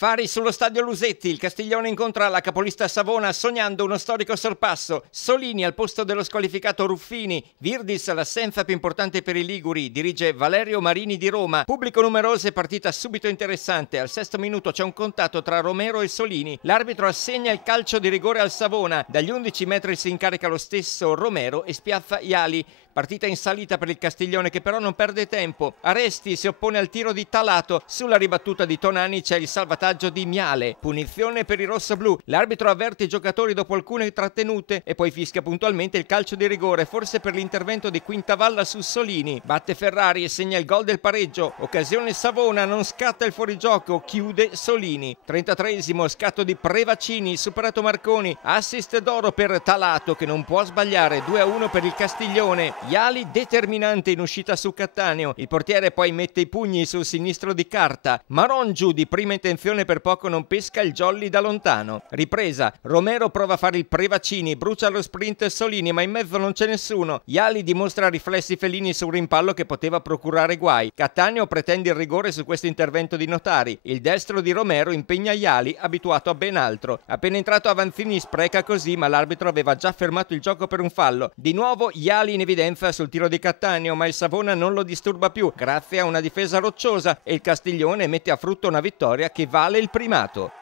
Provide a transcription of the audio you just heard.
Fari sullo stadio Lusetti, il Castiglione incontra la capolista Savona sognando uno storico sorpasso. Solini al posto dello squalificato Ruffini. Virdis l'assenza più importante per i liguri, dirige Valerio Marini di Roma. Pubblico numeroso e partita subito interessante. Al 6° minuto c'è un contatto tra Romero e Solini. L'arbitro assegna il calcio di rigore al Savona. Dagli 11 metri si incarica lo stesso Romero e spiazza Iali. Partita in salita per il Castiglione che però non perde tempo. Aresti si oppone al tiro di Talato. Sulla ribattuta di Tonani c'è il salvataggio di Miale. Punizione per i rossoblù. L'arbitro avverte i giocatori dopo alcune trattenute e poi fischia puntualmente il calcio di rigore, forse per l'intervento di Quintavalla su Solini. Batte Ferrari e segna il gol del pareggio. Occasione Savona, non scatta il fuorigioco, chiude Solini. 33esimo, scatto di Prevaccini, superato Marconi. Assist d'oro per Talato che non può sbagliare. 2-1 per il Castiglione. Iali determinante in uscita su Cattaneo. Il portiere poi mette i pugni sul sinistro di Carta. Marongiu di prima intenzione per poco non pesca il jolly da lontano. Ripresa. Romero prova a fare il Prevaccini, brucia lo sprint Solini ma in mezzo non c'è nessuno. Iali dimostra riflessi felini sul rimpallo che poteva procurare guai. Cattaneo pretende il rigore su questo intervento di Notari. Il destro di Romero impegna Iali, abituato a ben altro. Appena entrato Avanzini spreca così ma l'arbitro aveva già fermato il gioco per un fallo. Di nuovo Iali in evidenza sul tiro di Cattaneo ma il Savona non lo disturba più grazie a una difesa rocciosa e il Castiglione mette a frutto una vittoria che vale il primato.